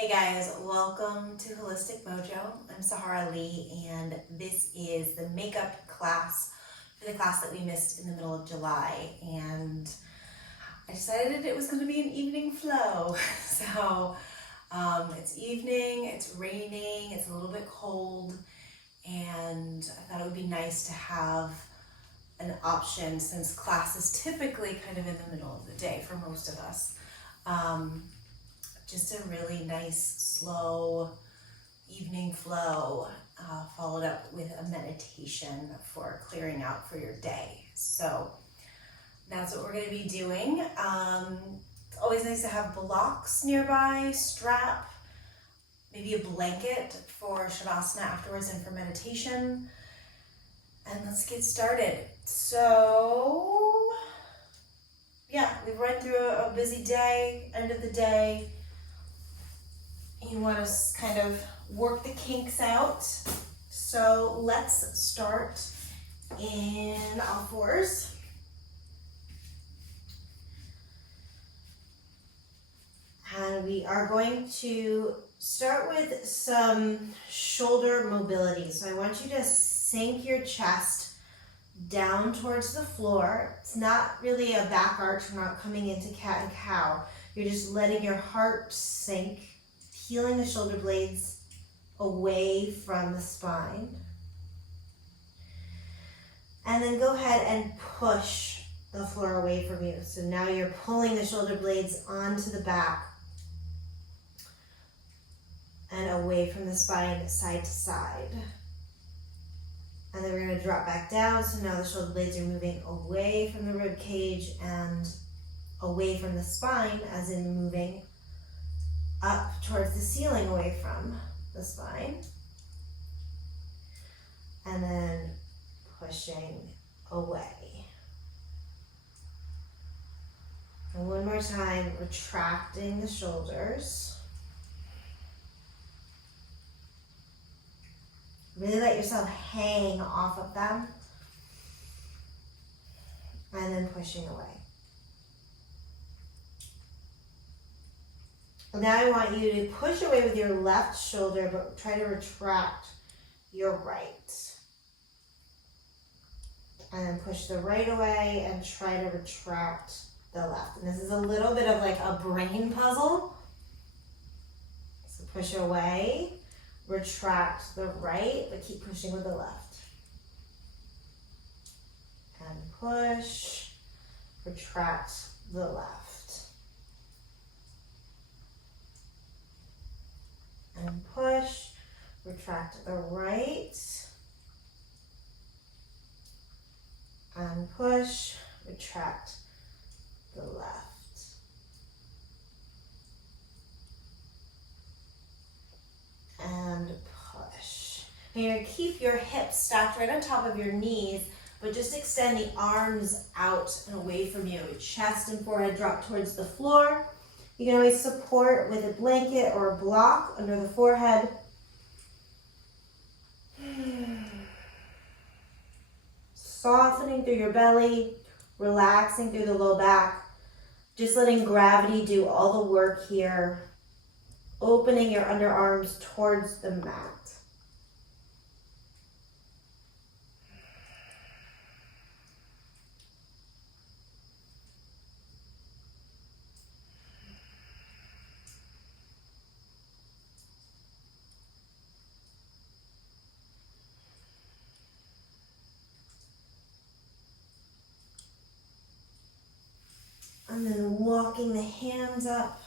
Hey guys, welcome to Holistic Mojo. I'm Sahara Leigh, and this is the makeup class for the class that we missed in the middle of July. And I decided it was going to be an evening flow. So it's evening, it's raining, it's a little bit cold, and I thought it would be nice to have an option since class is typically kind of in the middle of the day for most of us. Just a really nice, slow evening flow, followed up with a meditation for clearing out for your day. So that's what we're going to be doing. It's always nice to have blocks nearby, strap, maybe a blanket for Shavasana afterwards and for meditation. And let's get started. So yeah, we've run through a busy day, end of the day. You want to kind of work the kinks out. So let's start in all fours. And we are going to start with some shoulder mobility. So I want you to sink your chest down towards the floor. It's not really a back arch. We're not coming into cat and cow. You're just letting your heart sink, peeling the shoulder blades away from the spine. And then go ahead and push the floor away from you. So now you're pulling the shoulder blades onto the back and away from the spine, side to side. And then we're going to drop back down. So now the shoulder blades are moving away from the rib cage and away from the spine, as in moving up towards the ceiling away from the spine. And then pushing away. And one more time, retracting the shoulders. Really let yourself hang off of them. And then pushing away. Now I want you to push away with your left shoulder, but try to retract your right. And then push the right away and try to retract the left. And this is a little bit of like a brain puzzle. So push away, retract the right, but keep pushing with the left. And push, retract the left. And push, retract the right, and push, retract the left. And push. And you're going to keep your hips stacked right on top of your knees, but just extend the arms out and away from you. Chest and forehead drop towards the floor. You can always support with a blanket or a block under the forehead. Softening through your belly, relaxing through the low back. Just letting gravity do all the work here. Opening your underarms towards the mat. And then walking the hands up.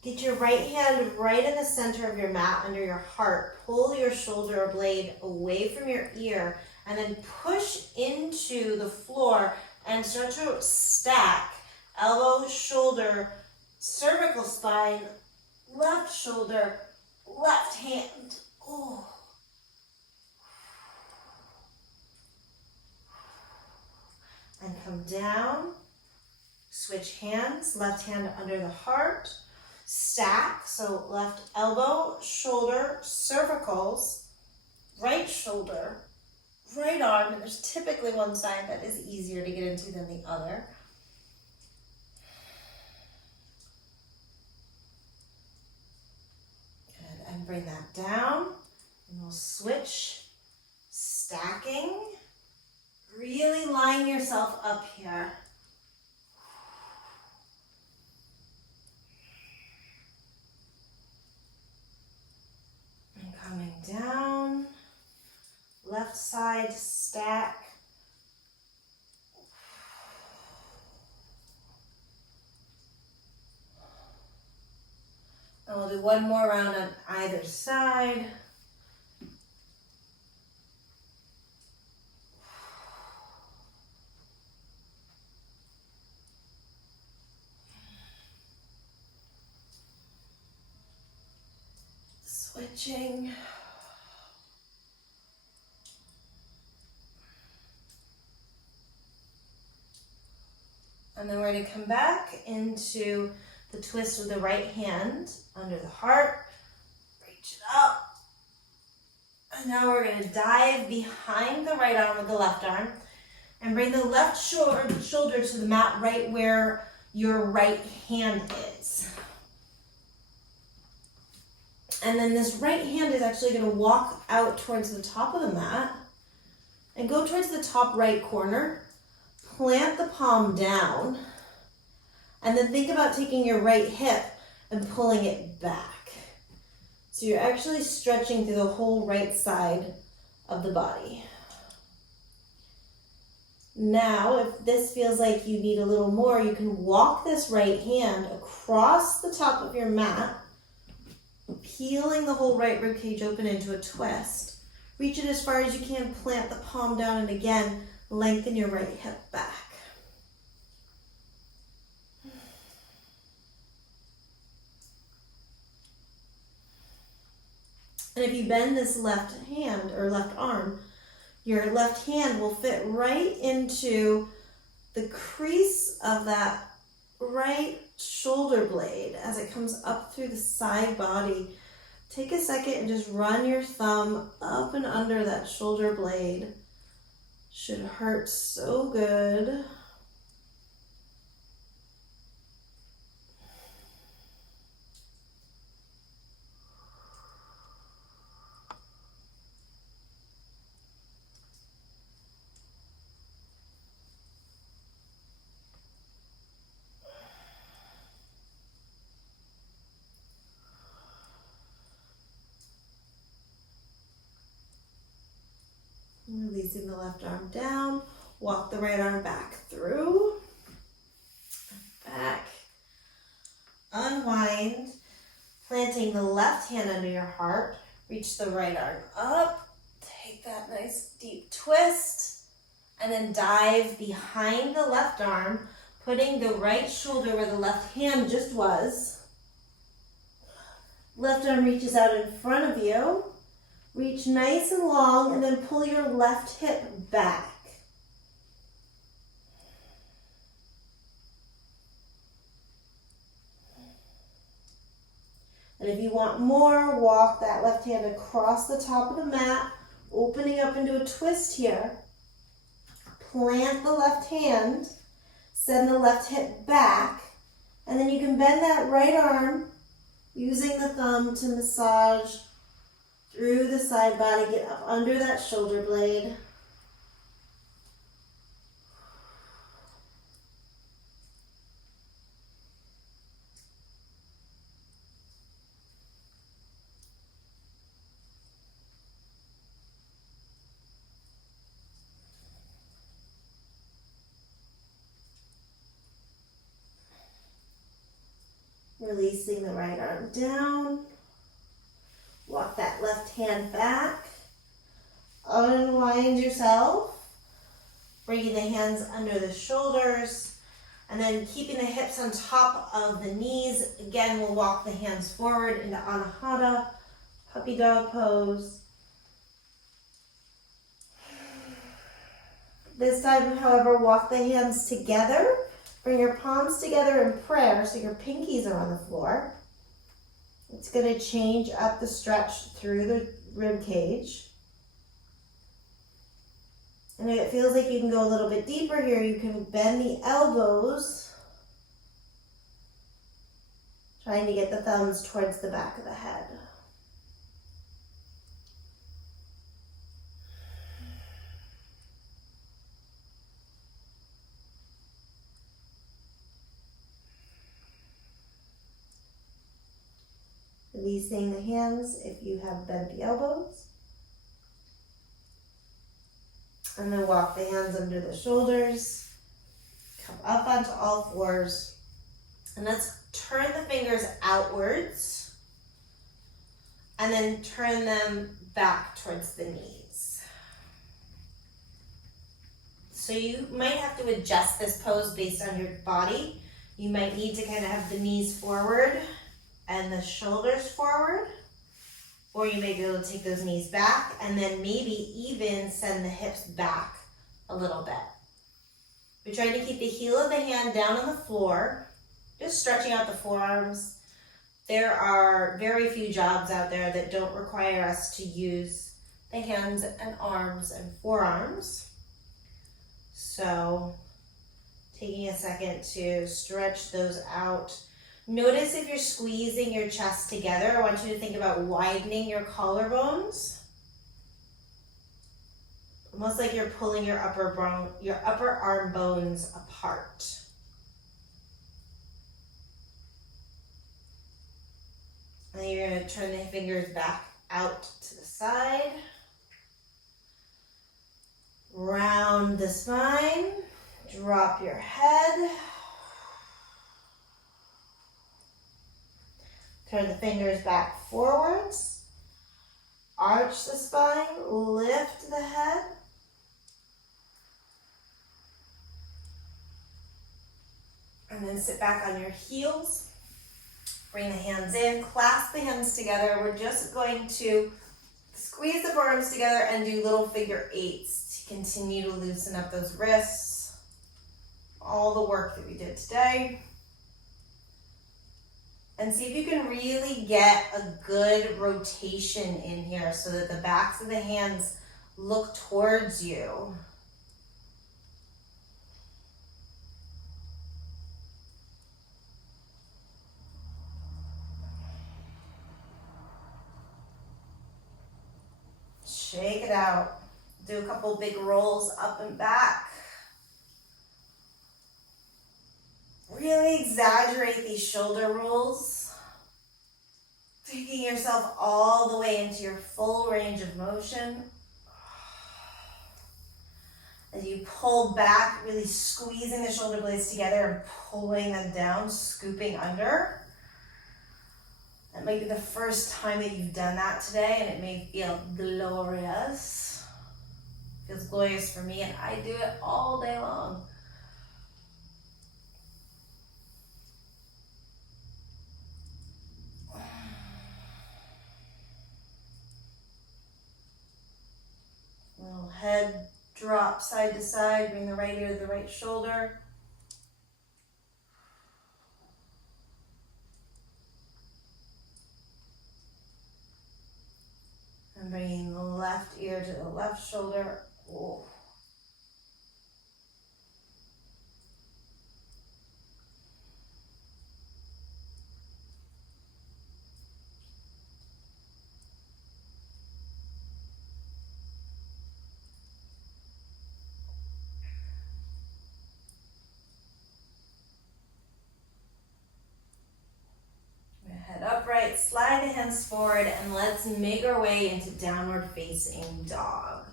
Get your right hand right in the center of your mat under your heart. Pull your shoulder blade away from your ear and then push into the floor and start to stack elbow, shoulder, cervical spine, left shoulder, left hand. Oh. And come down, switch hands, left hand under the heart, stack, so left elbow, shoulder, cervicals, right shoulder, right arm, and there's typically one side that is easier to get into than the other. And bring that down. And we'll switch, stacking. Really line yourself up here. And coming down. Left side stack. And we'll do one more round on either side. Switching. And then we're going to come back into the twist with the right hand under the heart. Reach it up. And now we're going to dive behind the right arm with the left arm and bring the left shoulder to the mat right where your right hand is. And then this right hand is actually going to walk out towards the top of the mat and go towards the top right corner. Plant the palm down, and then think about taking your right hip and pulling it back. So you're actually stretching through the whole right side of the body. Now, if this feels like you need a little more, you can walk this right hand across the top of your mat, peeling the whole right rib cage open into a twist. Reach it as far as you can, plant the palm down, and again, lengthen your right hip back. And if you bend this left hand or left arm, your left hand will fit right into the crease of that right shoulder blade as it comes up through the side body. Take a second and just run your thumb up and under that shoulder blade. Should hurt so good. Releasing the left arm down, walk the right arm back through, back, unwind, planting the left hand under your heart, reach the right arm up, take that nice deep twist, and then dive behind the left arm, putting the right shoulder where the left hand just was. Left arm reaches out in front of you. Reach nice and long and then pull your left hip back. And if you want more, walk that left hand across the top of the mat, opening up into a twist here. Plant the left hand, send the left hip back, and then you can bend that right arm using the thumb to massage through the side body, get up under that shoulder blade. Releasing the right arm down. Walk that left hand back. Unwind yourself. Bringing the hands under the shoulders. And then keeping the hips on top of the knees. Again, we'll walk the hands forward into Anahata, puppy dog pose. This time, however, walk the hands together. Bring your palms together in prayer so your pinkies are on the floor. It's going to change up the stretch through the rib cage. And if it feels like you can go a little bit deeper here, you can bend the elbows, trying to get the thumbs towards the back of the head. Releasing the hands if you have bent the elbows. And then walk the hands under the shoulders. Come up onto all fours. And let's turn the fingers outwards. And then turn them back towards the knees. So you might have to adjust this pose based on your body. You might need to kind of have the knees forward and the shoulders forward. Or you may be able to take those knees back and then maybe even send the hips back a little bit. We're trying to keep the heel of the hand down on the floor, just stretching out the forearms. There are very few jobs out there that don't require us to use the hands and arms and forearms. So taking a second to stretch those out. Notice if you're squeezing your chest together, I want you to think about widening your collarbones. Almost like you're pulling your upper arm bones apart. And then you're going to turn the fingers back out to the side. Round the spine. Drop your head. Turn the fingers back forwards. Arch the spine. Lift the head. And then sit back on your heels. Bring the hands in, clasp the hands together. We're just going to squeeze the forearms together and do little figure eights to continue to loosen up those wrists. All the work that we did today. And see if you can really get a good rotation in here so that the backs of the hands look towards you. Shake it out. Do a couple big rolls up and back. Really exaggerate these shoulder rolls. Taking yourself all the way into your full range of motion. As you pull back, really squeezing the shoulder blades together and pulling them down, scooping under. That might be the first time that you've done that today, and it may feel glorious. It feels glorious for me, and I do it all day long. Little head drop side to side, bring the right ear to the right shoulder. And bringing the left ear to the left shoulder. Oh. Head upright, slide the hands forward, and let's make our way into downward facing dog.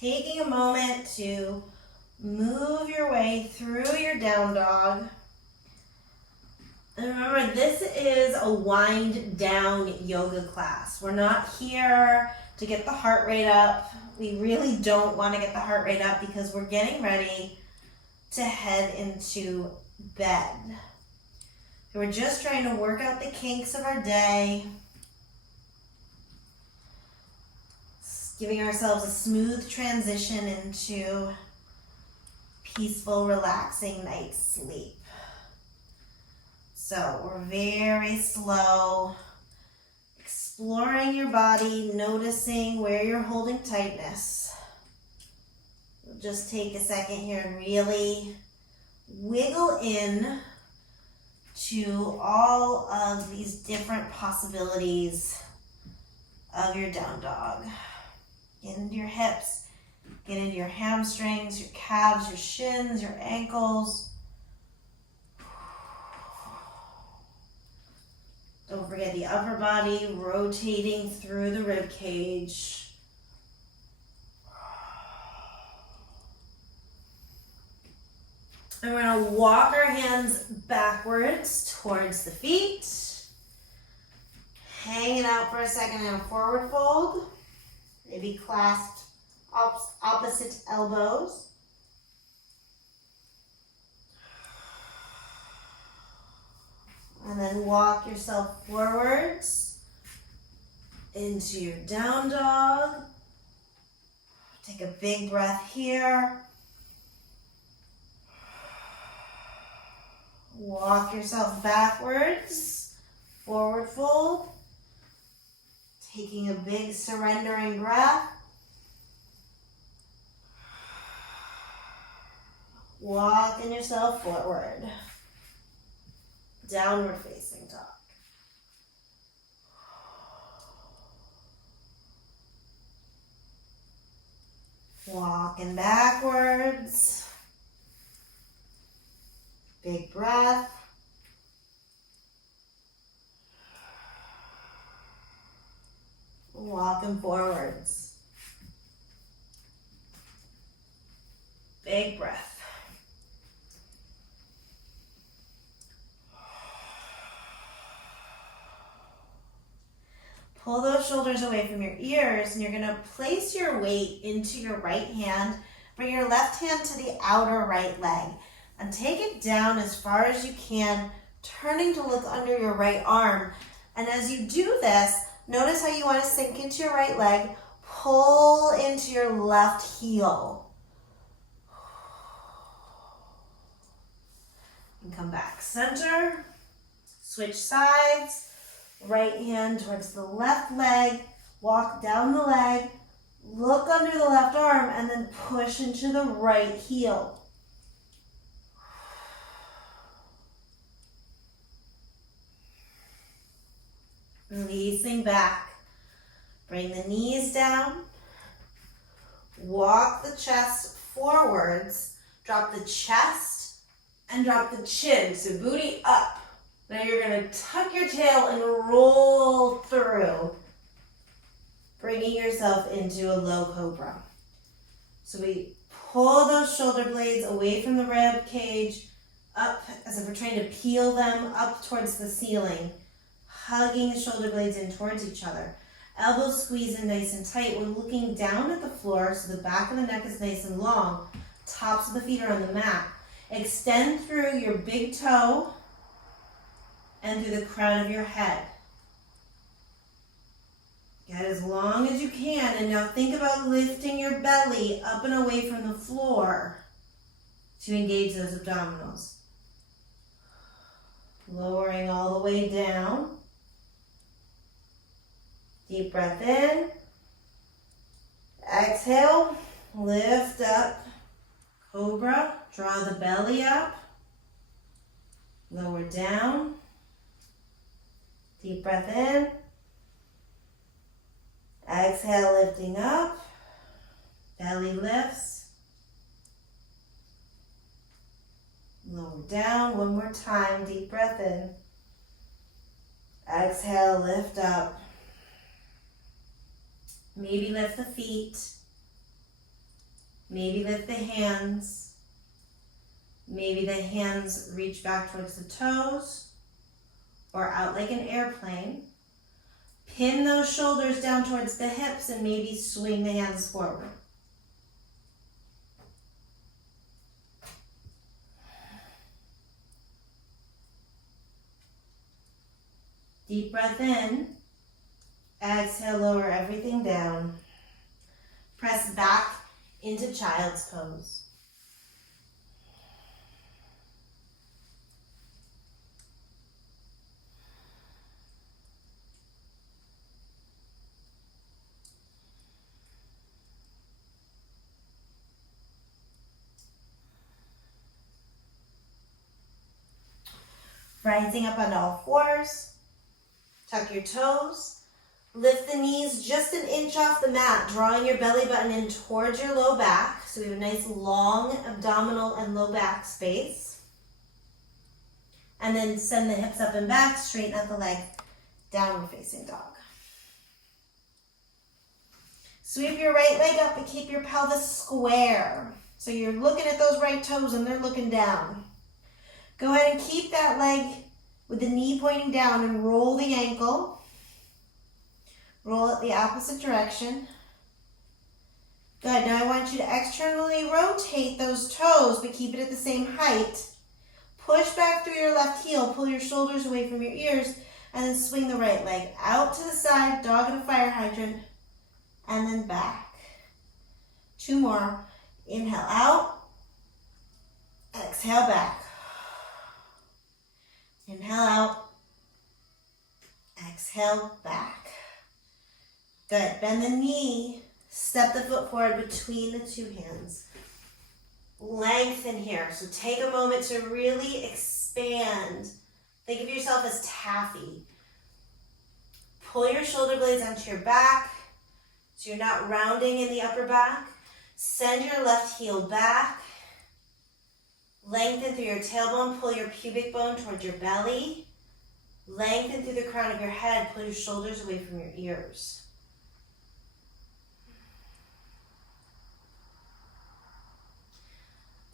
Taking a moment to move your way through your down dog. And remember, this is a wind down yoga class. We're not here to get the heart rate up. We really don't want to get the heart rate up because we're getting ready to head into bed. We're just trying to work out the kinks of our day, giving ourselves a smooth transition into peaceful, relaxing night's sleep. So we're very slow, exploring your body, noticing where you're holding tightness. We'll just take a second here and really wiggle in to all of these different possibilities of your down dog. Get into your hips, get into your hamstrings, your calves, your shins, your ankles. Don't forget the upper body rotating through the rib cage. And we're going to walk our hands backwards towards the feet. Hang it out for a second in a forward fold. Maybe clasped opposite elbows. And then walk yourself forwards into your down dog. Take a big breath here. Walk yourself backwards, forward fold. Taking a big surrendering breath. Walking yourself forward. Downward facing dog. Walking backwards. Big breath. Walking forwards. Big breath. Pull those shoulders away from your ears, and you're going to place your weight into your right hand. Bring your left hand to the outer right leg and take it down as far as you can, turning to look under your right arm. And as you do this, notice how you want to sink into your right leg, pull into your left heel. And come back center, switch sides. Right hand towards the left leg, walk down the leg, look under the left arm, and then push into the right heel. Releasing back. Bring the knees down. Walk the chest forwards. Drop the chest and drop the chin. So booty up. Now you're going to tuck your tail and roll through, bringing yourself into a low cobra. So we pull those shoulder blades away from the rib cage, up as if we're trying to peel them up towards the ceiling, hugging the shoulder blades in towards each other. Elbows squeeze in nice and tight. We're looking down at the floor so the back of the neck is nice and long. Tops of the feet are on the mat. Extend through your big toe and through the crown of your head. Get as long as you can, and now think about lifting your belly up and away from the floor to engage those abdominals. Lowering all the way down. Deep breath in. Exhale, lift up. Cobra, draw the belly up. Lower down. Deep breath in. Exhale, lifting up. Belly lifts. Lower down. One more time. Deep breath in. Exhale, lift up. Maybe lift the feet. Maybe lift the hands. Maybe the hands reach back towards the toes or out like an airplane. Pin those shoulders down towards the hips and maybe swing the hands forward. Deep breath in. Exhale, lower everything down. Press back into child's pose. Rising up on all fours, tuck your toes, lift the knees just an inch off the mat, drawing your belly button in towards your low back, so we have a nice long abdominal and low back space. And then send the hips up and back, straighten out the legs. Downward facing dog. Sweep your right leg up and keep your pelvis square. So you're looking at those right toes and they're looking down. Go ahead and keep that leg with the knee pointing down and roll the ankle. Roll it the opposite direction. Good. Now I want you to externally rotate those toes, but keep it at the same height. Push back through your left heel, pull your shoulders away from your ears, and then swing the right leg out to the side, dog and a fire hydrant, and then back. 2 more. Inhale out, exhale back. Inhale out, exhale back. Good. Bend the knee, step the foot forward between the 2 hands. Lengthen here. So take a moment to really expand. Think of yourself as taffy. Pull your shoulder blades onto your back so you're not rounding in the upper back. Send your left heel back. Lengthen through your tailbone. Pull your pubic bone towards your belly. Lengthen through the crown of your head. Pull your shoulders away from your ears.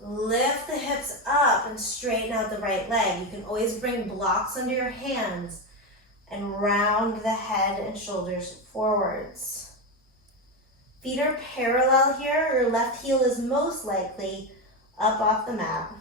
Lift the hips up and straighten out the right leg. You can always bring blocks under your hands and round the head and shoulders forwards. Feet are parallel here. Your left heel is most likely up off the mat.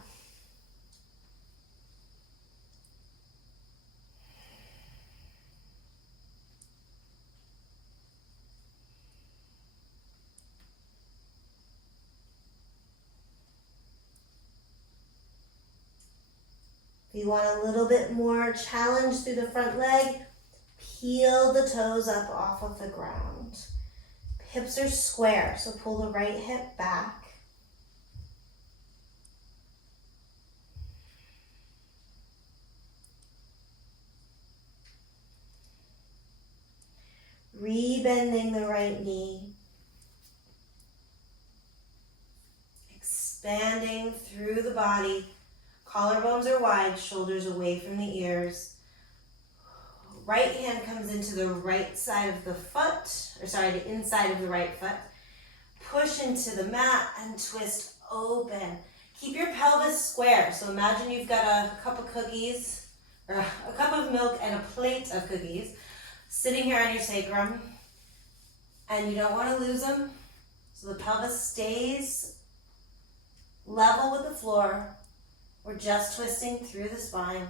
If you want a little bit more challenge through the front leg, peel the toes up off of the ground. Hips are square, so pull the right hip back. Rebending the right knee. Expanding through the body. Collarbones are wide, shoulders away from the ears. Right hand comes into the right side of the foot, the inside of the right foot. Push into the mat and twist open. Keep your pelvis square. So imagine you've got a cup of cookies, or a cup of milk and a plate of cookies sitting here on your sacrum, and you don't want to lose them. So the pelvis stays level with the floor. We're just twisting through the spine.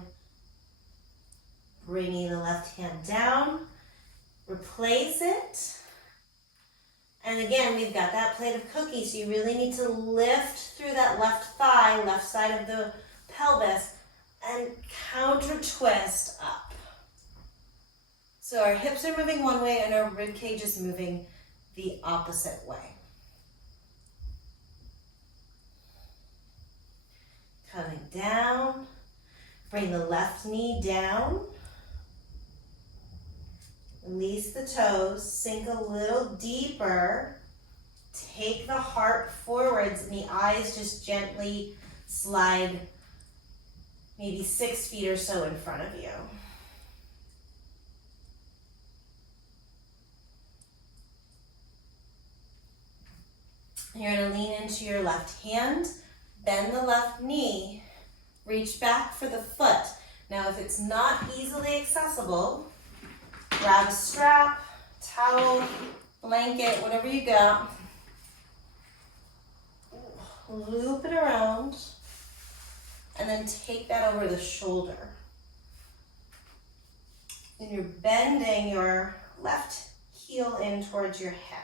Bringing the left hand down. Replace it. And again, we've got that plate of cookies, so you really need to lift through that left thigh, left side of the pelvis, and counter twist up. So our hips are moving one way and our rib cage is moving the opposite way. Coming down, bring the left knee down. Release the toes, sink a little deeper. Take the heart forwards and the eyes just gently slide maybe 6 feet or so in front of you. You're going to lean into your left hand. Bend the left knee, reach back for the foot. Now if it's not easily accessible, grab a strap, towel, blanket, whatever you got. Loop it around and then take that over the shoulder. And you're bending your left heel in towards your hip.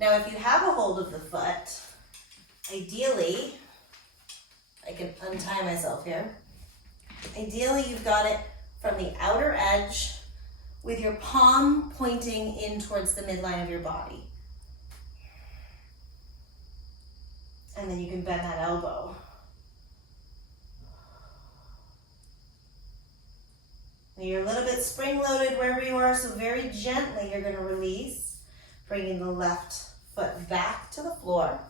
Now, if you have a hold of the foot, ideally, I can untie myself here. Ideally, you've got it from the outer edge with your palm pointing in towards the midline of your body. And then you can bend that elbow. Now you're a little bit spring-loaded wherever you are, so very gently you're going to release, bringing the left foot back to the floor.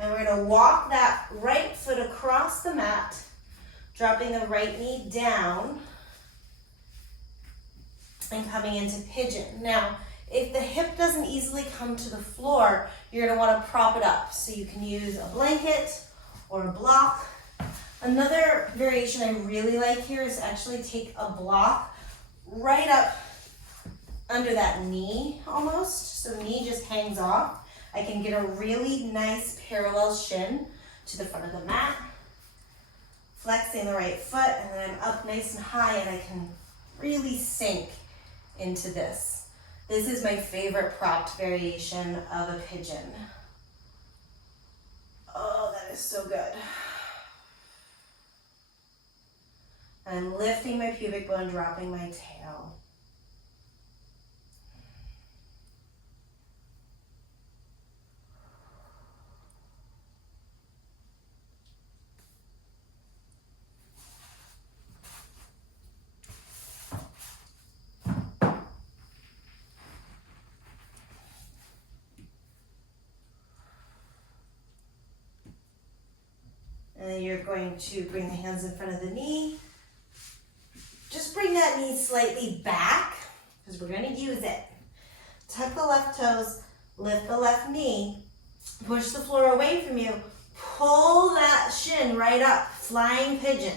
And we're gonna walk that right foot across the mat, dropping the right knee down and coming into pigeon. Now, if the hip doesn't easily come to the floor, you're gonna wanna prop it up. So you can use a blanket or a block. Another variation I really like here is actually take a block right up under that knee almost. So the knee just hangs off. I can get a really nice parallel shin to the front of the mat, flexing the right foot, and then I'm up nice and high and I can really sink into this. This is my favorite propped variation of a pigeon. Oh, that is so good. I'm lifting my pubic bone, dropping my tail. And then you're going to bring the hands in front of the knee. Just bring that knee slightly back because we're going to use it. Tuck the left toes, lift the left knee, push the floor away from you, pull that shin right up, flying pigeon.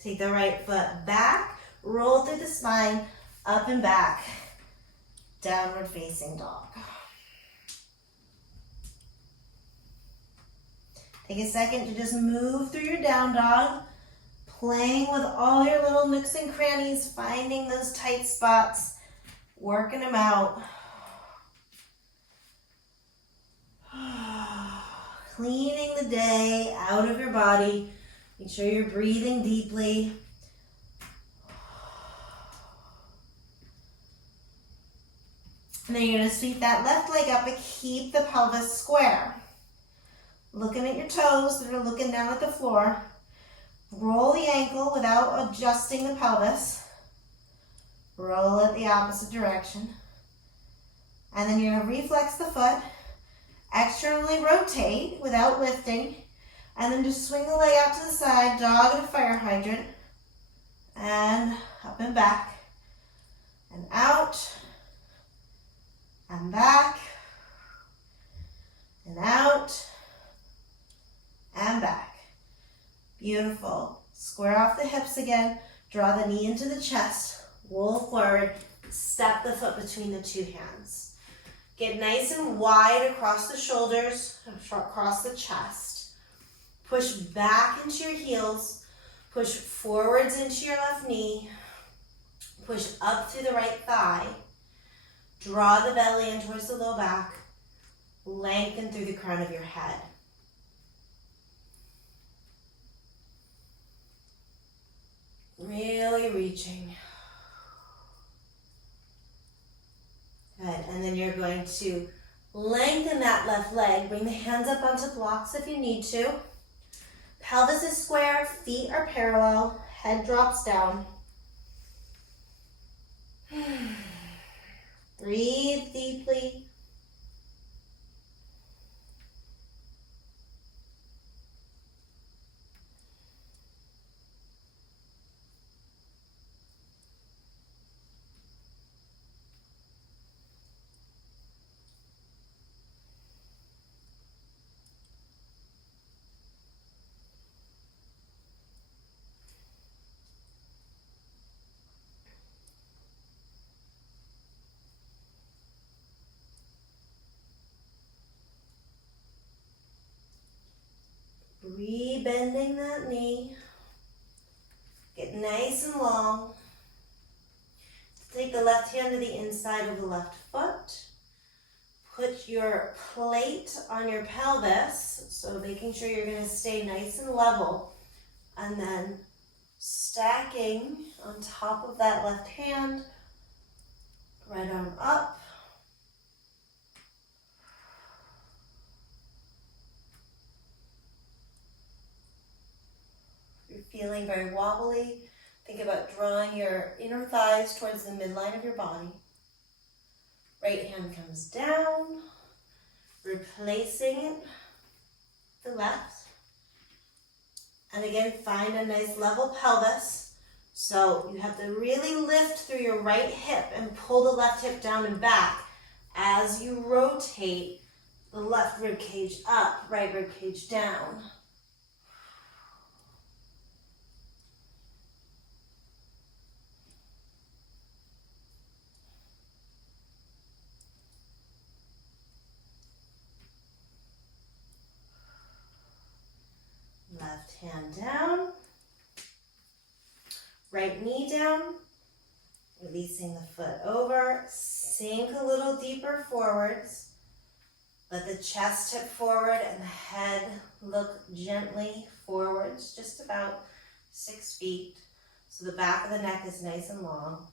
Take the right foot back, roll through the spine, up and back, downward facing dog. Take a second to just move through your down dog, playing with all your little nooks and crannies, finding those tight spots, working them out. Cleaning the day out of your body. Make sure you're breathing deeply. And then you're going to sweep that left leg up and keep the pelvis square. Looking at your toes that are looking down at the floor. Roll the ankle without adjusting the pelvis. Roll it the opposite direction. And then you're going to reflex the foot. Externally rotate without lifting. And then just swing the leg out to the side, dog at a fire hydrant. And up and back. And out. And back. And out. And back. Beautiful. Square off the hips again. Draw the knee into the chest. Roll forward. Step the foot between the two hands. Get nice and wide across the shoulders, across the chest. Push back into your heels. Push forwards into your left knee. Push up through the right thigh. Draw the belly in towards the low back. Lengthen through the crown of your head. Really reaching. Good. And then you're going to lengthen that left leg. Bring the hands up onto blocks if you need to. Pelvis is square, feet are parallel, head drops down. Breathe deeply. Re-bending that knee. Get nice and long. Take the left hand to the inside of the left foot. Put your plate on your pelvis, so making sure you're going to stay nice and level. And then stacking on top of that left hand, right arm up. Feeling very wobbly, think about drawing your inner thighs towards the midline of your body. Right hand comes down, replacing the left. And again, find a nice level pelvis. So you have to really lift through your right hip and pull the left hip down and back as you rotate the left rib cage up, right rib cage down. Left hand down, right knee down, releasing the foot over, sink a little deeper forwards. Let the chest tip forward and the head look gently forwards, just about 6 feet. So the back of the neck is nice and long.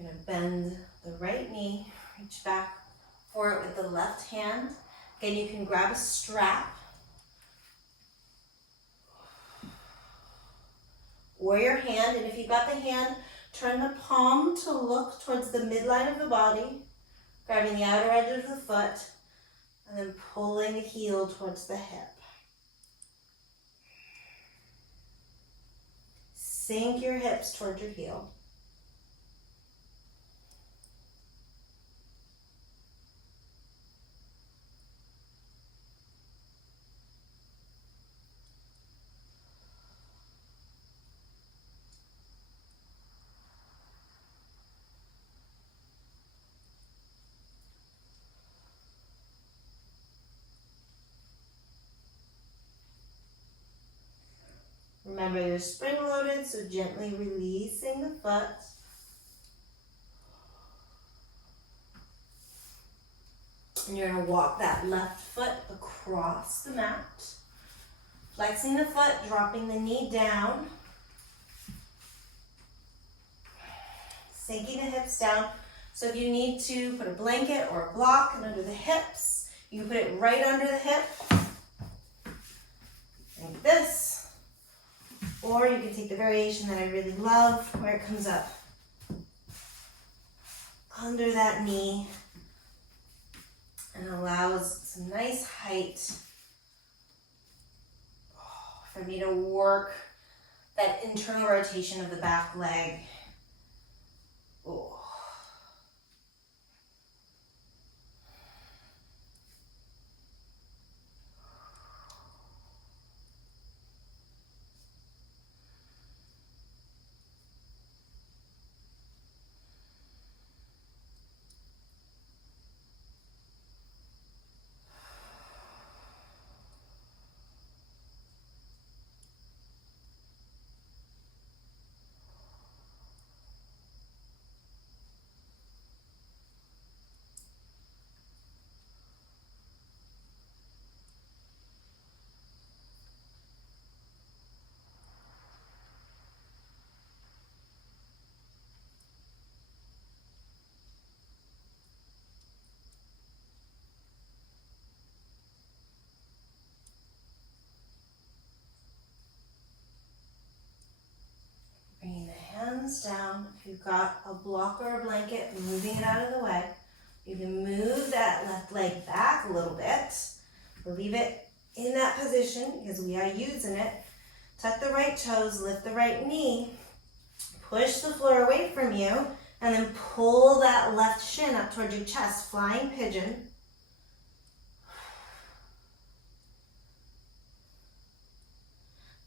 You're going to bend the right knee, reach back for it with the left hand. Again, you can grab a strap or your hand, and if you've got the hand, turn the palm to look towards the midline of the body, grabbing the outer edge of the foot, and then pulling the heel towards the hip. Sink your hips towards your heel. Remember, you're spring-loaded, so gently releasing the foot. And you're going to walk that left foot across the mat. Flexing the foot, dropping the knee down. Sinking the hips down. So if you need to put a blanket or a block under the hips, you can put it right under the hip, like this. Or you can take the variation that I really love, where it comes up under that knee and allows some nice height for me to work that internal rotation of the back leg. Oh. Bringing the hands down. If you've got a block or a blanket, moving it out of the way. You can move that left leg back a little bit. Leave it in that position because we are using it. Tuck the right toes, lift the right knee, push the floor away from you, and then pull that left shin up towards your chest, flying pigeon.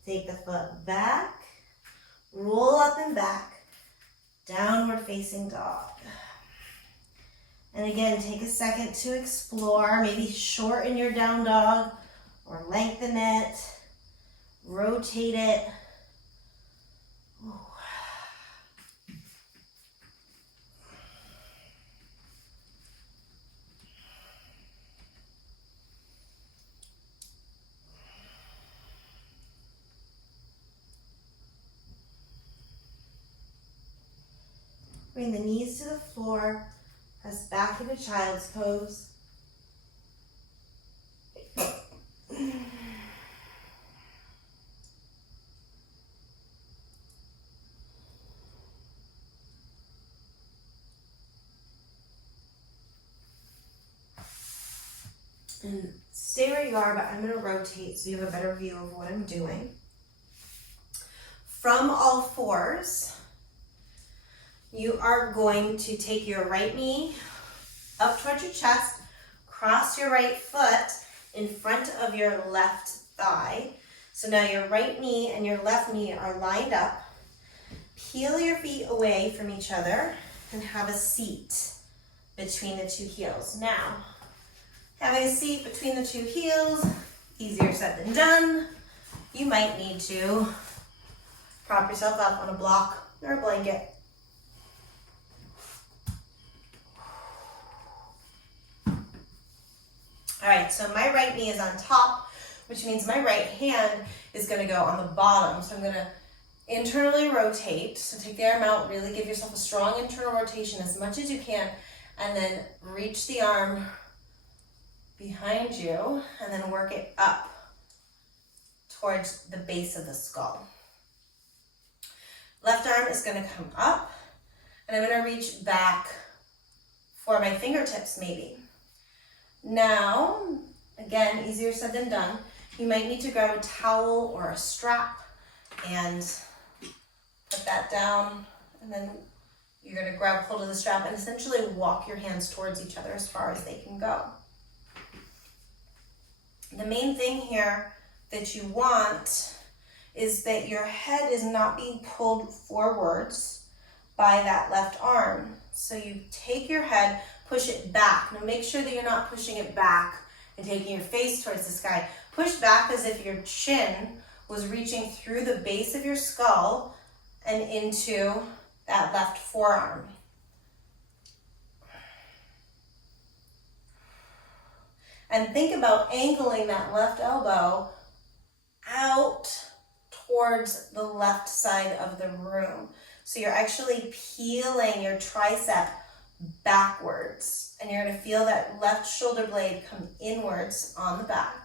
Take the foot back. Roll up and back, downward facing dog. And again, take a second to explore, maybe shorten your down dog or lengthen it, rotate it. Ooh. Bring the knees to the floor. Press back into child's pose. And stay where you are, but I'm going to rotate so you have a better view of what I'm doing. From all fours, you are going to take your right knee up towards your chest, cross your right foot in front of your left thigh. So now your right knee and your left knee are lined up. Peel your feet away from each other and have a seat between the two heels. Now, having a seat between the two heels, easier said than done. You might need to prop yourself up on a block or a blanket. All right, so my right knee is on top, which means my right hand is gonna go on the bottom. So I'm gonna internally rotate. So take the arm out, really give yourself a strong internal rotation as much as you can, and then reach the arm behind you and then work it up towards the base of the skull. Left arm is going to come up and I'm going to reach back for my fingertips maybe. Now, again, easier said than done. You might need to grab a towel or a strap and put that down, and then you're going to grab hold of the strap and essentially walk your hands towards each other as far as they can go. The main thing here that you want is that your head is not being pulled forwards by that left arm. So you take your head, push it back. Now make sure that you're not pushing it back and taking your face towards the sky. Push back as if your chin was reaching through the base of your skull and into that left forearm. And think about angling that left elbow out towards the left side of the room. So you're actually peeling your tricep backwards, and you're going to feel that left shoulder blade come inwards on the back.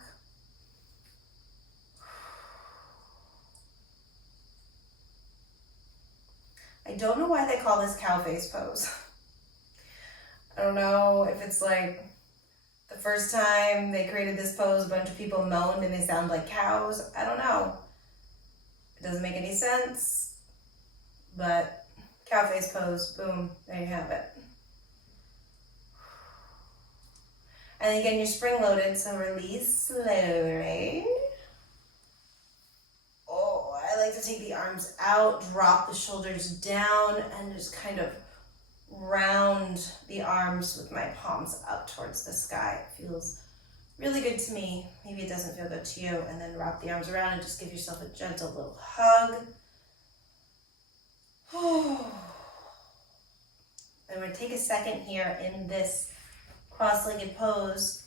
I don't know why they call this cow face pose. I don't know if it's like the first time they created this pose, a bunch of people moaned and they sound like cows. I don't know. It doesn't make any sense, but cow face pose, boom, there you have it. And again, you're spring loaded, so release slowly. Oh, I like to take the arms out, drop the shoulders down, and just kind of round the arms with my palms up towards the sky. It feels really good to me. Maybe it doesn't feel good to you. And then wrap the arms around and just give yourself a gentle little hug. I'm going to take a second here in this cross-legged pose.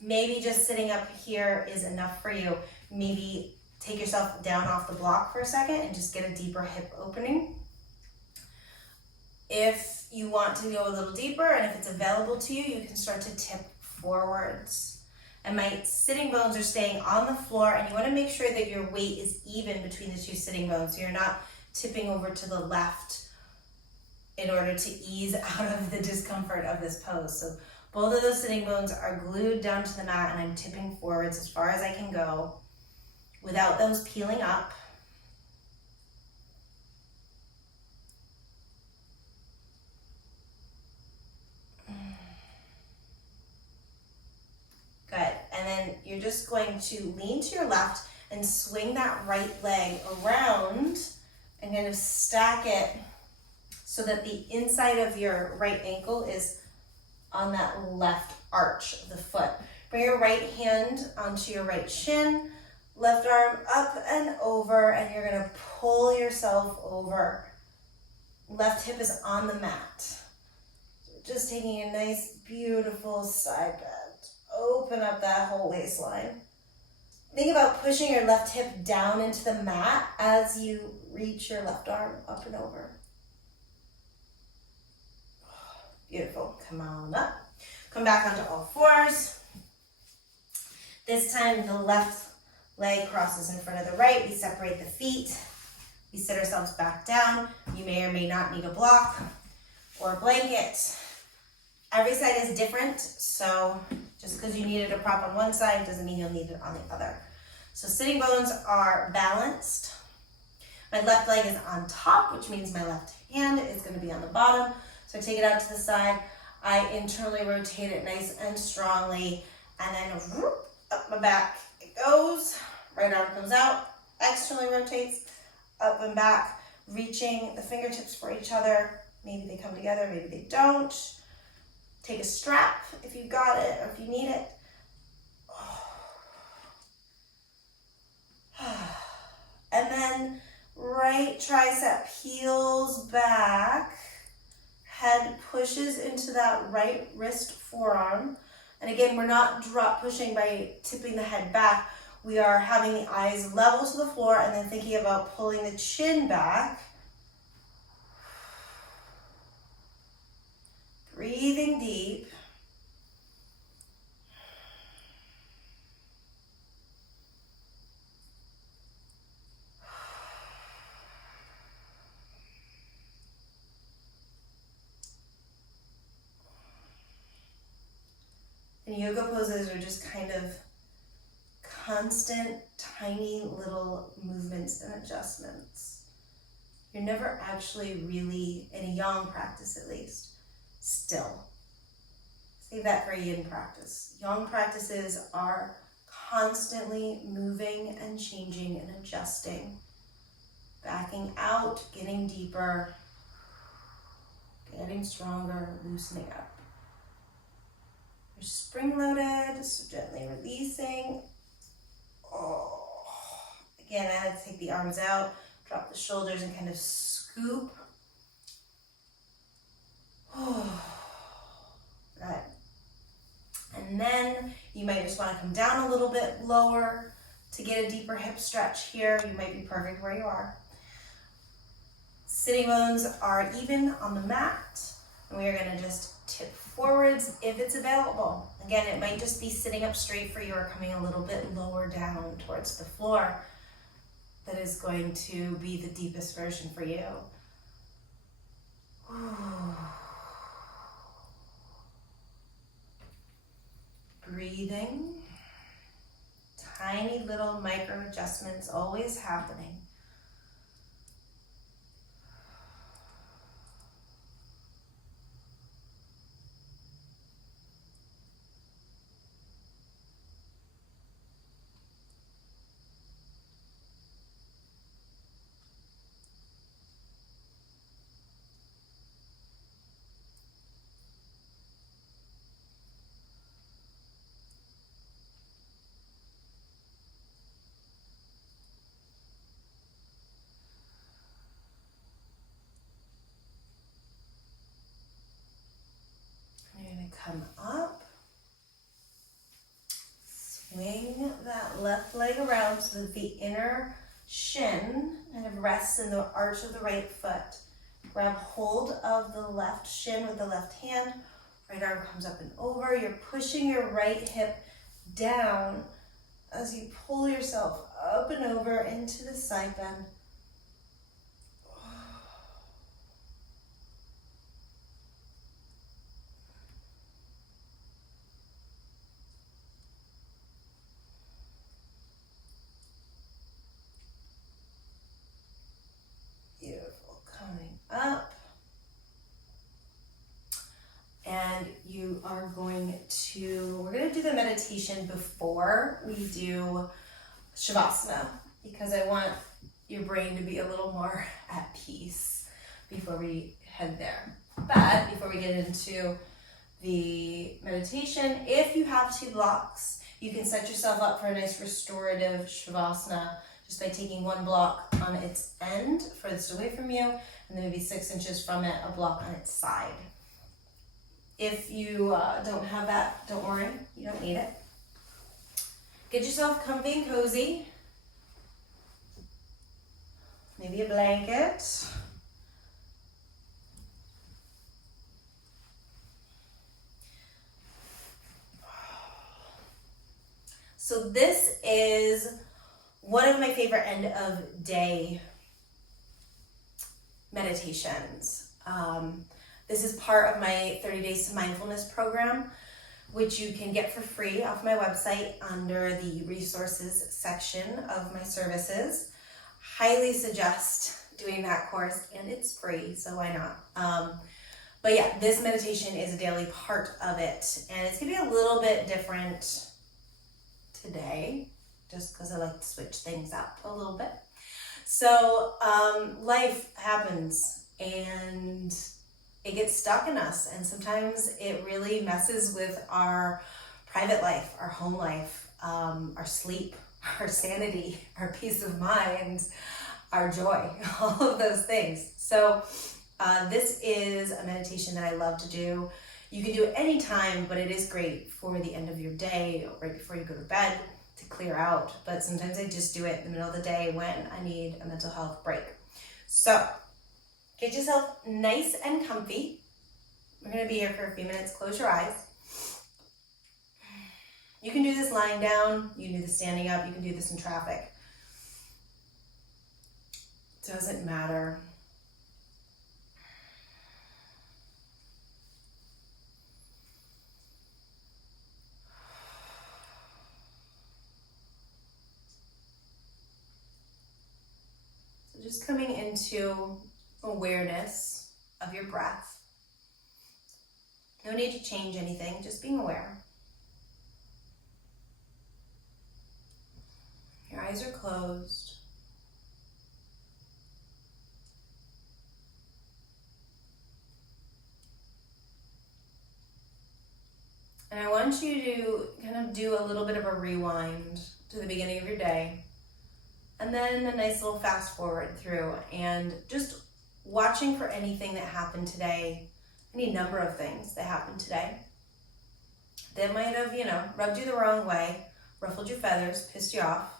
Maybe just sitting up here is enough for you. Maybe take yourself down off the block for a second and just get a deeper hip opening. If you want to go a little deeper and if it's available to you, you can start to tip forwards. And my sitting bones are staying on the floor, and you want to make sure that your weight is even between the two sitting bones, so you're not tipping over to the left in order to ease out of the discomfort of this pose. So both of those sitting bones are glued down to the mat, and I'm tipping forwards as far as I can go without those peeling up. Good, and then you're just going to lean to your left and swing that right leg around and kind of stack it so that the inside of your right ankle is on that left arch of the foot. Bring your right hand onto your right shin, left arm up and over, and you're gonna pull yourself over. Left hip is on the mat. Just taking a nice, beautiful side bend. Open up that whole waistline. Think about pushing your left hip down into the mat as you reach your left arm up and over. Beautiful. Come on up. Come back onto all fours. This time the left leg crosses in front of the right. We separate the feet. We sit ourselves back down. You may or may not need a block or a blanket. Every side is different, so just because you needed a prop on one side doesn't mean you'll need it on the other. So sitting bones are balanced. My left leg is on top, which means my left hand is going to be on the bottom. So I take it out to the side. I internally rotate it nice and strongly, and then whoop, up my back it goes. Right arm comes out, externally rotates, up and back, reaching the fingertips for each other. Maybe they come together, maybe they don't. Take a strap if you've got it or if you need it. And then right tricep peels back, head pushes into that right wrist forearm. And again, we're not drop pushing by tipping the head back. We are having the eyes level to the floor and then thinking about pulling the chin back. Breathing deep. And yoga poses are just kind of constant, tiny little movements and adjustments. You're never actually really, in a yang practice at least, still. Save that for a yin practice. Yang practices are constantly moving and changing and adjusting. Backing out, getting deeper, getting stronger, loosening up. You're spring-loaded, so gently releasing. Oh. Again, I had to take the arms out, drop the shoulders, and kind of scoop. Oh. Good. And then you might just want to come down a little bit lower to get a deeper hip stretch here. You might be perfect where you are. Sitting bones are even on the mat, and we are going to just tip forwards if it's available. Again, it might just be sitting up straight for you or coming a little bit lower down towards the floor. That is going to be the deepest version for you. Breathing. Tiny little micro adjustments always happening. Come up, swing that left leg around so that the inner shin kind of rests in the arch of the right foot. Grab hold of the left shin with the left hand. Right arm comes up and over. You're pushing your right hip down as you pull yourself up and over into the side bend. Up, and we're going to do the meditation before we do Shavasana, because I want your brain to be a little more at peace before we head there. But before we get into the meditation, if you have 2 blocks, you can set yourself up for a nice restorative Shavasana just by taking one block on its end furthest away from you, and then maybe 6 inches from it, a block on its side. If you don't have that, don't worry, you don't need it. Get yourself comfy and cozy. Maybe a blanket. So this is one of my favorite end of day meditations. This is part of my 30 Days to Mindfulness program, which you can get for free off my website under the resources section of my services. Highly suggest doing that course, and it's free, so why not? But yeah, this meditation is a daily part of it, and it's gonna be a little bit different today, just because I like to switch things up a little bit. So life happens, and it gets stuck in us, and sometimes it really messes with our private life, our home life, our sleep, our sanity, our peace of mind, our joy, all of those things. So this is a meditation that I love to do. You can do it anytime, but it is great for the end of your day, right before you go to bed, to clear out. But sometimes I just do it in the middle of the day when I need a mental health break. So get yourself nice and comfy. We're gonna be here for a few minutes. Close your eyes. You can do this lying down, you can do this standing up, you can do this in traffic. Doesn't matter. So just coming into awareness of your breath. No need to change anything, just being aware. Your eyes are closed. And I want you to kind of do a little bit of a rewind to the beginning of your day, and then a nice little fast forward through, and just watching for anything that happened today, any number of things that happened today that might have, rubbed you the wrong way, ruffled your feathers, pissed you off.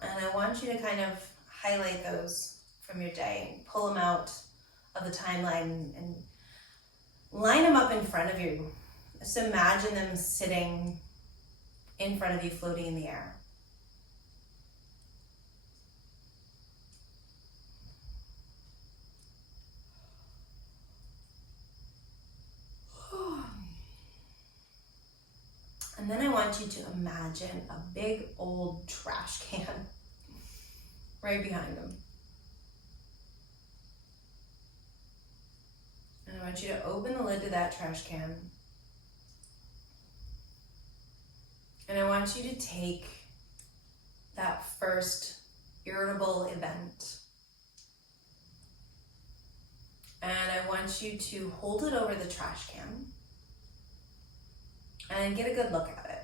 And I want you to kind of highlight those from your day, pull them out of the timeline and line them up in front of you. Just imagine them sitting in front of you, floating in the air. And then I want you to imagine a big old trash can right behind them. And I want you to open the lid to that trash can. And I want you to take that first irritable event. And I want you to hold it over the trash can and get a good look at it.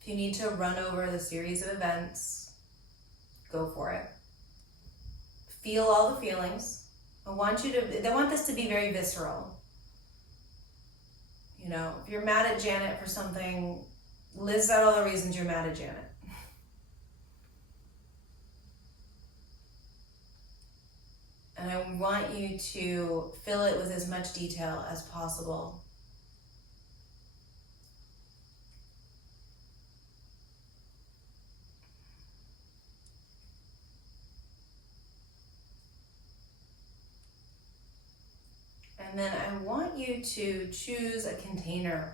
If you need to run over the series of events, go for it. Feel all the feelings. I want this to be very visceral. If you're mad at Janet for something, list out all the reasons you're mad at Janet. And I want you to fill it with as much detail as possible. And then I want you to choose a container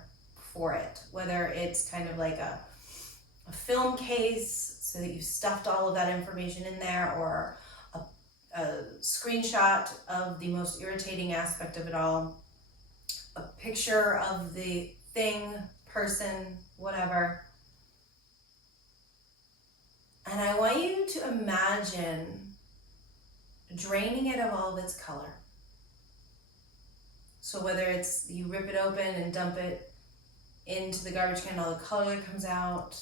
for it, whether it's kind of like a film case so that you've stuffed all of that information in there, or a screenshot of the most irritating aspect of it all, a picture of the thing, person, whatever. And I want you to imagine draining it of all of its color. So whether it's you rip it open and dump it into the garbage can, all the color that comes out,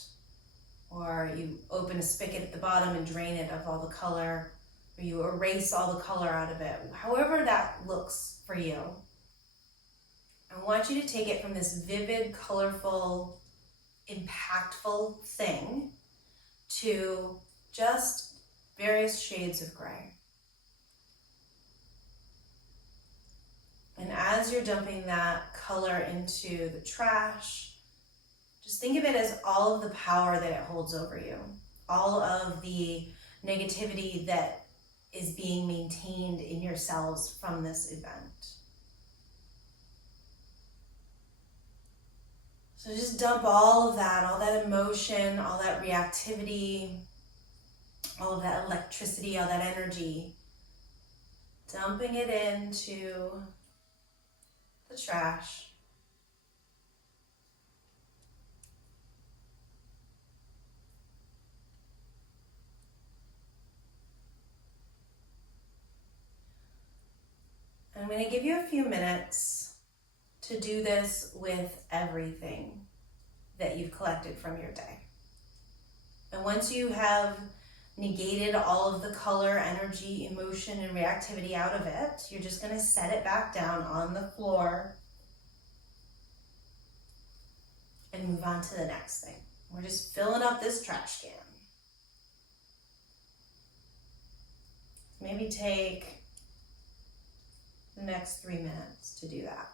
or you open a spigot at the bottom and drain it of all the color, or you erase all the color out of it, however that looks for you. I want you to take it from this vivid, colorful, impactful thing to just various shades of gray. And as you're dumping that color into the trash, just think of it as all of the power that it holds over you, all of the negativity that is being maintained in your cells from this event. So just dump all of that, all that emotion, all that reactivity, all of that electricity, all that energy, dumping it into the trash. I'm going to give you a few minutes to do this with everything that you've collected from your day. And once you have negated all of the color, energy, emotion, and reactivity out of it, you're just going to set it back down on the floor and move on to the next thing. We're just filling up this trash can. Maybe take the next 3 minutes to do that.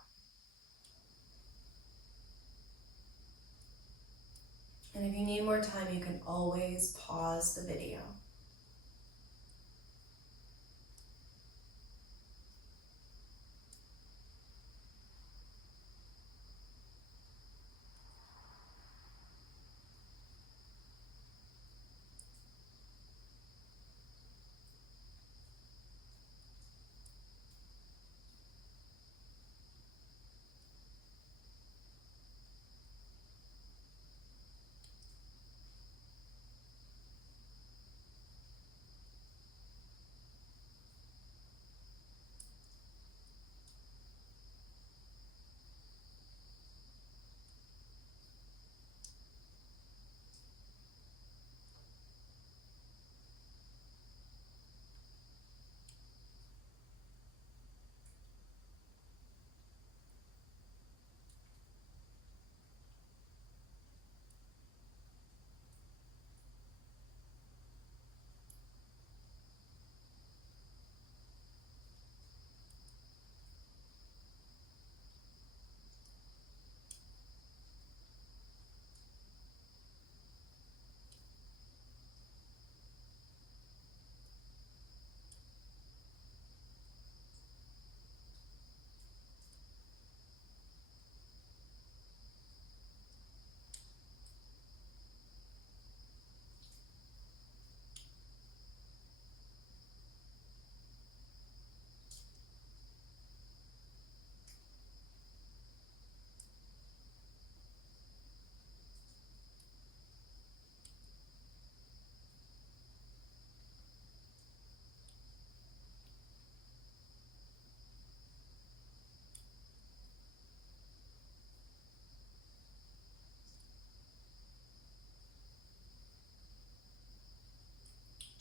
And if you need more time, you can always pause the video.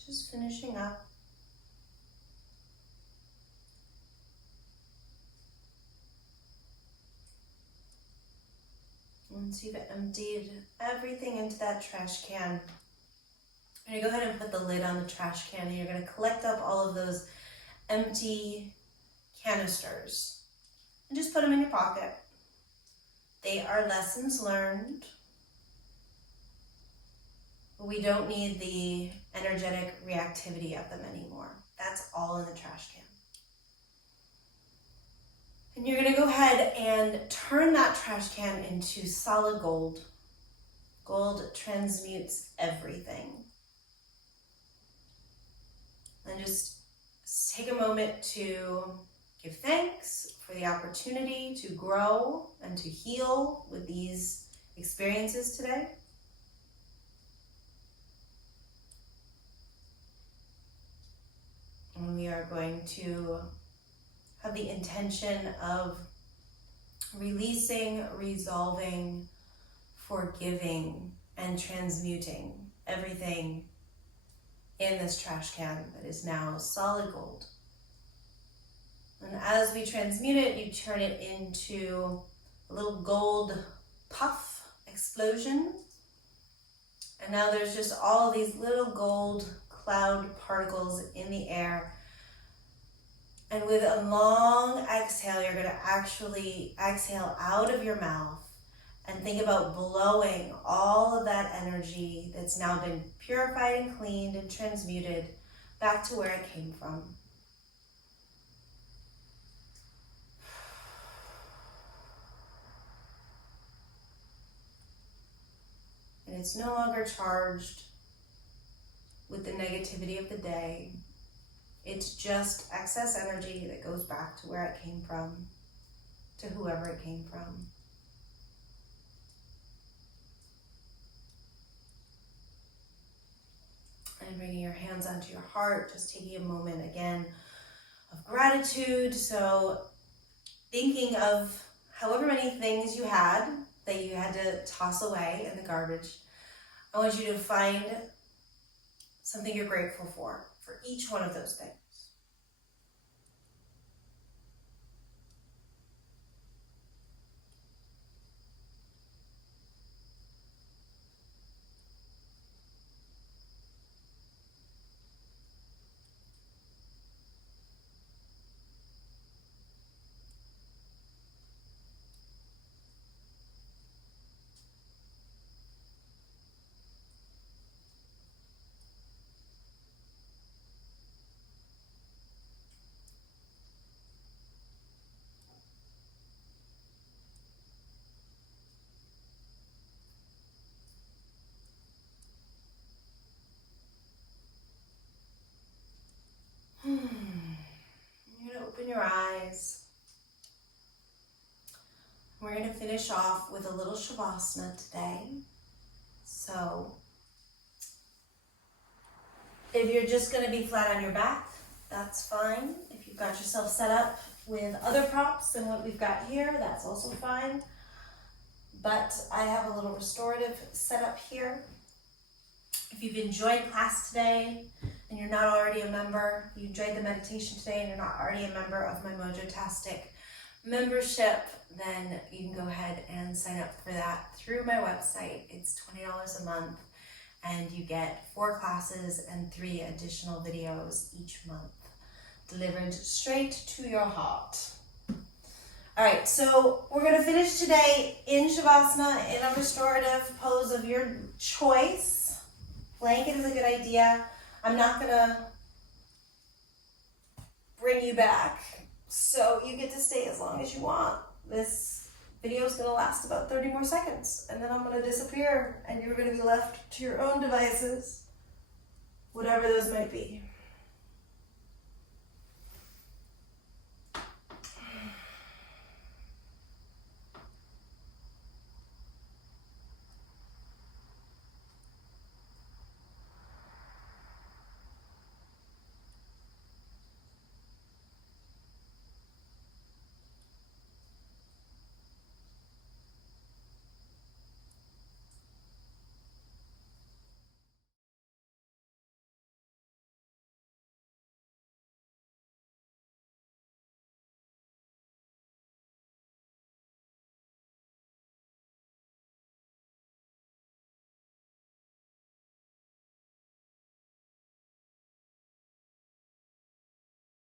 Just finishing up. Once you've emptied everything into that trash can, you're going to go ahead and put the lid on the trash can, and you're going to collect up all of those empty canisters and just put them in your pocket. They are lessons learned. We don't need the energetic reactivity of them anymore. That's all in the trash can. And you're going to go ahead and turn that trash can into solid gold. Gold transmutes everything. And just take a moment to give thanks for the opportunity to grow and to heal with these experiences today. And we are going to have the intention of releasing, resolving, forgiving, and transmuting everything in this trash can that is now solid gold. And as we transmute it, you turn it into a little gold puff explosion. And now there's just all these little gold cloud particles in the air, And with a long exhale, you're going to actually exhale out of your mouth and think about blowing all of that energy that's now been purified and cleaned and transmuted back to where it came from. And it's no longer charged with the negativity of the day. It's just excess energy that goes back to where it came from, to whoever it came from. And bringing your hands onto your heart, just taking a moment again of gratitude. So thinking of however many things you had that you had to toss away in the garbage, I want you to find something you're grateful for each one of those things. You're going to open your eyes. We're going to finish off with a little shavasana today. So if you're just going to be flat on your back, that's fine. If you've got yourself set up with other props than what we've got here, that's also fine. But I have a little restorative setup here. If you've enjoyed class today and you're not already a member, you enjoyed the meditation today and you're not already a member of my Mojo-tastic membership, then you can go ahead and sign up for that through my website. It's $20 a month and you get 4 classes and 3 additional videos each month delivered straight to your heart. All right, so we're going to finish today in Shavasana in a restorative pose of your choice. Blanket is a good idea. I'm not going to bring you back, so you get to stay as long as you want. This video is going to last about 30 more seconds, and then I'm going to disappear, and you're going to be left to your own devices, whatever those might be.